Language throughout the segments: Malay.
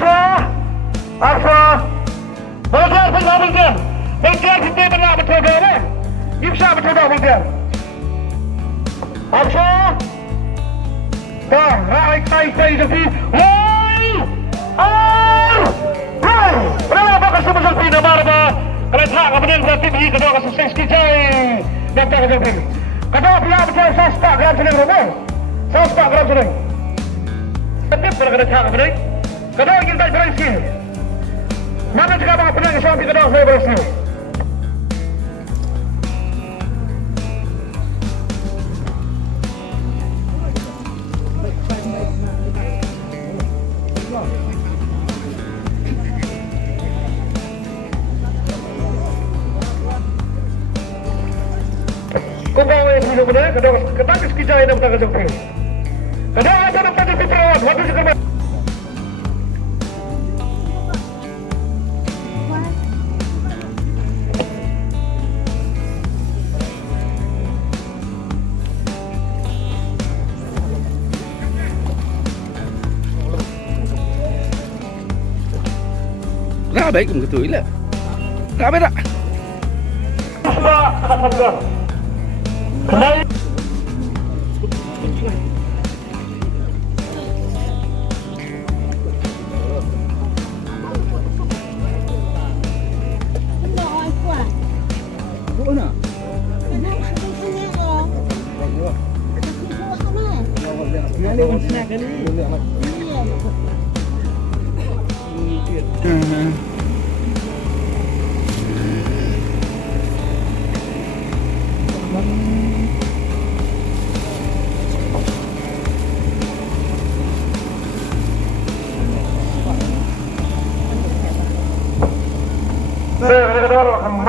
Aksa. Bulgar, Bulgar. Bulgar kitle bana betul kan? Bisa betul tak Bulgar? Aksa. Dah, kai jadi. Hei! Berapa kasih besar pina marba? Kalau tak kemudian berarti pergi kedua kasih sesi jai. Dan tak kerja pergi. Kedua pihak betul saspa gram sedang rumah. Saspa gram sedang. Tetap berkata tak kemudian. Kedua kita berisi. Mana juga mga penang isang kedua saya berisi. Kung bawa yang dulu benar, kedua ketangkis kijai dan bertanggung jawab. Kedua ada dapat diperawat, waktu sekarang. Rabai cũng cái tuổi là rabai dah.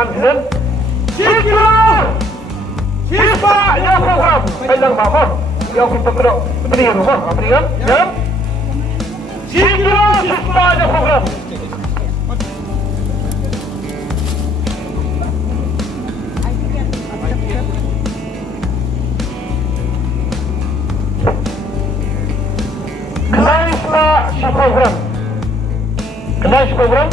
Manzilan Sikira Siapa yang program Pegang bangun yang kita kedok berikan rumah berikan ya Sikira Siapa yang program Kenapa si program Kenapa si program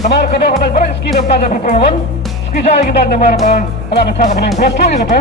Kamar kedua kapal berat ski dan tanda pertolongan ski jaya kita nomor apa ada sangat paling berat itu